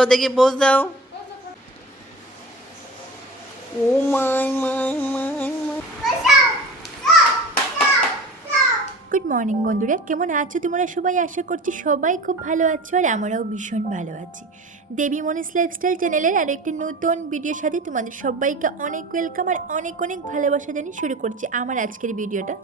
দাও দেখি পোজ দাও ও মাই মাই গুড মর্নিং বন্ধুরা, কেমন আছো তোমরা সবাই? আশা করছি সবাই খুব ভালো আছো আর আমরাও ভীষণ ভালো আছি। দেবী মনিস লাইফস্টাইল চ্যানেলের আর একটি নতুন ভিডিওর সাথে তোমাদের সবাইকে অনেক ওয়েলকাম আর অনেক অনেক ভালোবাসা জানিয়ে শুরু করছি আমার আজকের ভিডিওটা।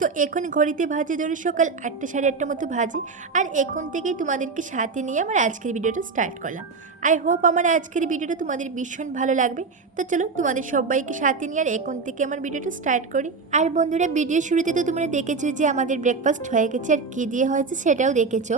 তো এখন ঘড়িতে ভাজে ধরে সকাল আটটা সাড়ে আটটার মতো ভাজে আর এখন থেকেই তোমাদেরকে সাথে নিয়ে আমার আজকের ভিডিওটা স্টার্ট করলাম। আই হোপ আমার আজকের ভিডিওটা তোমাদের ভীষণ ভালো লাগবে। তো চলো তোমাদের সবাইকে সাথে নিয়ে আর এখন থেকে আমার ভিডিওটা স্টার্ট করি। আর বন্ধুরা, ভিডিও শুরুতে তো তোমরা দেখেছ যে আমাদের ব্রেকফাস্ট হয়ে গেছে আর কী দিয়ে হয়েছে সেটাও দেখেছ।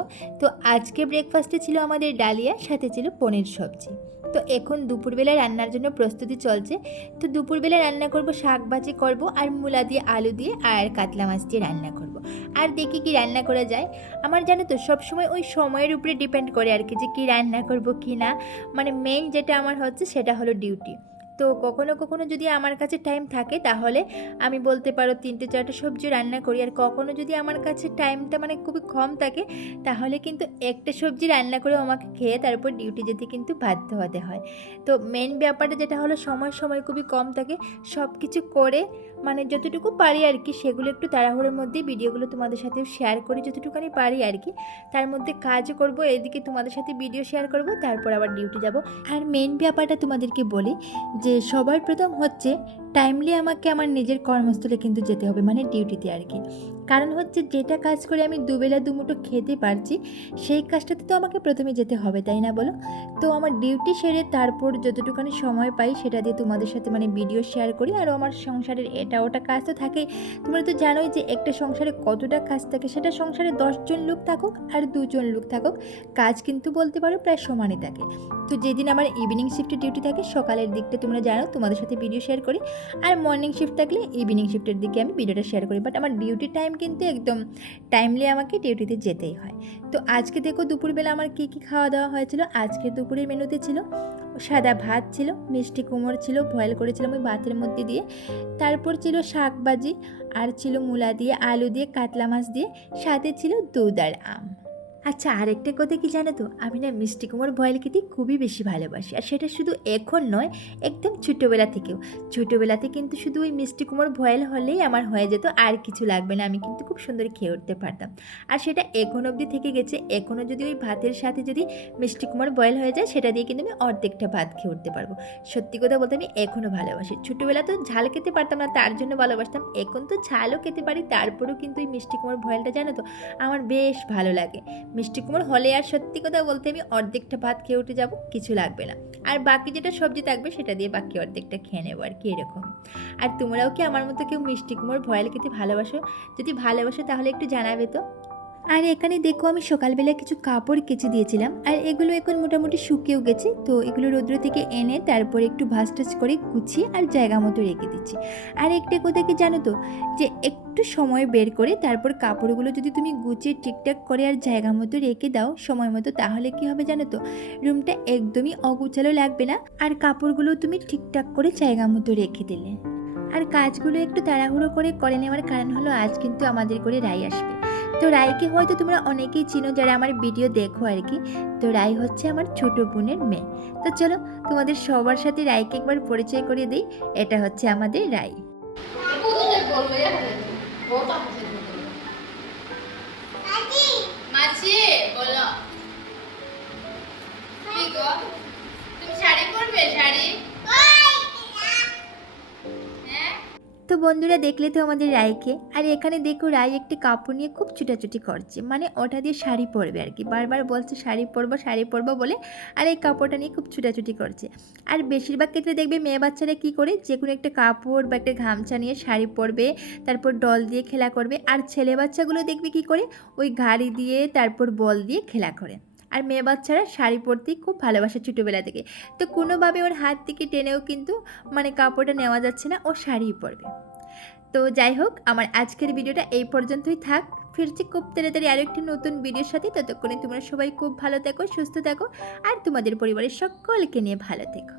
তো আজকে ব্রেকফাস্টে ছিল আমাদের ডালিয়া, সাথে ছিল পনির সবজি। তো এখন দুপুরবেলা রান্নার জন্য প্রস্তুতি চলছে। তো দুপুরবেলা রান্না করব শাক ভাজি করব আর মূলা দিয়ে আলু দিয়ে আর কাতলা মাছ দিয়ে রান্না করব। আর দেখি কি রান্না করা যায়। আমার জানো তো, সবসময় ওই সময়ের উপরে ডিপেন্ড করে আর কি যে কী রান্না করব কি না। মানে মেইন যেটা আমার হচ্ছে সেটা হলো ডিউটি তো কখনো কখনো যদি আমার কাছে টাইম থাকে, তাহলে আমি বলতে পারো তিনটে চারটে সবজি রান্না করি। আর কখনো যদি আমার কাছে টাইমটা মানে খুবই কম থাকে, তাহলে কিন্তু একটা সবজি রান্না করে আমাকে খেয়ে তারপর ডিউটি যেতে কিন্তু বাধ্য হতে হয়। তো মেন ব্যাপারটা যেটা হলো, সময় সময় খুবই কম থাকে। সব কিছু করে মানে যতটুকু পারি আর কি, সেগুলো একটু তাড়াহুড়োর মধ্যেই ভিডিওগুলো তোমাদের সাথে শেয়ার করি যতটুকুনি পারি আর কি। তার মধ্যে কাজ করব, এদিকে তোমাদের সাথে ভিডিও শেয়ার করব, তারপর আবার ডিউটি যাব। আর মেন ব্যাপারটা তোমাদেরকে বলি যে সবার প্রথম হচ্ছে টাইমলি আমাকে আমার নিজের কর্মস্থলে কিন্তু যেতে হবে মানে ডিউটিতে আর কি। কারণ হচ্ছে যেটা কাজ করে আমি দুবেলা দুমুটো খেতে পারছি, সেই কাজটাতে তো আমাকে প্রথমে যেতে হবে, তাই না বলো? তো আমার ডিউটি সেরে তারপর যতটুকুনি সময় পাই সেটা দিয়ে তোমাদের সাথে মানে ভিডিও শেয়ার করি। আর আমার সংসারের এটা ওটা কাজ তো থাকেই। তোমরা তো জানোই যে একটা সংসারে কতটা কাজ থাকে, সেটা সংসারে দশজন লোক থাকুক আর দুজন লোক থাকুক, কাজ কিন্তু বলতে পারো প্রায় সমানই থাকে। তো যেদিন আমার ইভিনিং শিফটে ডিউটি থাকে, সকালের দিকটা তোমরা জানো, তোমাদের সাথে ভিডিও শেয়ার করি। আর মর্নিং শিফট থাকলে ইভিনিং শিফটের দিকে আমি ভিডিওটা শেয়ার করি। বাট আমার ডিউটি টাইম কিন্তু একদম টাইমলি আমাকে ডিউটিতে যেতেই হয়। তো আজকে দেখো দুপুরবেলা আমার কী কী খাওয়া দাওয়া হয়েছিল? আজকে দুপুরের মেনুতে ছিল সাদা ভাত ছিল, মিষ্টি কুমড় ছিল বয়েল করেছিলাম ওই ভাতের মধ্যে দিয়ে। তারপর ছিল শাক ভাজি আর ছিল মূলা দিয়ে, আলু দিয়ে, কাতলা মাছ দিয়ে। সাথে ছিল দুধ আর আম। আচ্ছা আরেকটা কথা কি জানো তো? আমি না মিষ্টি কুমড় বয়েল খেতে খুবই বেশি ভালোবাসি। আর সেটা শুধু এখন নয়, একদম ছোটোবেলা থেকেও। ছোটোবেলাতে কিন্তু শুধু ওই মিষ্টি কুমড় বয়েল হলেই আমার হয়ে যেত, আর কিছু লাগবে না। আমি কিন্তু খুব সুন্দর খেয়ে উঠতে পারতাম। আর সেটা এখন অবধি থেকে গেছে। এখনও যদি ওই ভাতের সাথে যদি মিষ্টি কুমড় বয়েল হয়ে যায়, সেটা দিয়ে কিন্তু আমি অর্ধেকটা ভাত খেয়ে উঠতে পারব। সত্যি কথা বলতে আমি এখনও ভালোবাসি। ছোটোবেলা তো ঝাল খেতে পারতাম না, তার জন্য ভালোবাসতাম। এখন তো ঝালও খেতে পারি, তারপরেও কিন্তু ওই মিষ্টি কুমড় বয়েলটা জানো তো, আমার বেশ ভালো লাগে। মিষ্টি কুমড় হলে আর সত্যি কথা বলতে আমি অর্ধেকটা ভাত খেয়ে উঠে যাব, কিছু লাগবে না। আর বাকি যেটা সবজি থাকবে সেটা দিয়ে বাকি অর্ধেকটা খেয়ে নেব আর কি এরকম। আর তোমরাও কি আমার মতো কেউ মিষ্টি কুমড় ভয়াল খেতে ভালোবাসো? যদি ভালোবাসো তাহলে একটু জানাবে তো। আর এখানে দেখো আমি সকালবেলা কিছু কাপড় কেচে দিয়েছিলাম। আর এগুলো এখন মোটামুটি শুকিয়েও গেছে। তো এগুলো রৌদ্র থেকে এনে তারপরে একটু ভাস টাস করে গুছিয়ে আর জায়গা মতো রেখে দিচ্ছি। আর একটা কথা কি জানো তো? যে একটু সময় বের করে তারপর কাপড়গুলো যদি তুমি গুছিয়ে ঠিকঠাক করে আর জায়গা মতো রেখে দাও সময় মতো, তাহলে কি হবে জানো তো? রুমটা একদমই অগুছালো লাগবে না। আর কাপড়গুলো তুমি ঠিকঠাক করে জায়গা মতো রেখে দিলে। আর কাজগুলো একটু তাড়াহুড়ো করে করে নেওয়ার কারণ হলো আজ কিন্তু আমাদের করে রায় আসবে। তো রায়কে হয়তো তোমরা অনেকেই চিনো যারা আমার ভিডিও দেখো আর কি। তো রায় হচ্ছে আমার ছোট বোনের মেয়ে। তো চলো তোমাদের সবার সাথে রায়কে একবার পরিচয় করিয়ে দিই। এটা হচ্ছে আমাদের রায় বন্ধুরা দেখলে তো আমাদের রায়কে। আর এখানে দেখো রায় একটি কাপড় নিয়ে খুব ছুটাছুটি করছে। মানে ওটা দিয়ে শাড়ি পরবে আর কি। বারবার বলছে শাড়ি পরবো শাড়ি পরবো বলে। আর এই কাপড়টা নিয়ে খুব ছুটাছুটি করছে। আর বেশিরভাগ ক্ষেত্রে দেখবে মেয়ে বাচ্চারা কী করে? যে কোনো একটা কাপড় বা একটা ঘামছা নিয়ে শাড়ি পরবে, তারপর ডল দিয়ে খেলা করবে। আর ছেলে বাচ্চাগুলো দেখবে কী করে? ওই গাড়ি দিয়ে, তারপর বল দিয়ে খেলা করে। আর মেয়ে বাচ্চারা শাড়ি পরতেই খুব ভালোবাসে ছোটোবেলা থেকে। তো কোনোভাবে ওর হাত থেকে টেনেও কিন্তু মানে কাপড়টা নেওয়া যাচ্ছে না, ও শাড়িই পরবে। তো যাই হোক, আমার আজকের ভিডিওটা এই পর্যন্তই থাক। ফিরছি খুব তাড়াতাড়ি আরও একটি নতুন ভিডিওর সাথে। ততক্ষণে তোমরা সবাই খুব ভালো থেকো, সুস্থ থাকো, আর তোমাদের পরিবারের সকলকে নিয়ে ভালো থেকো।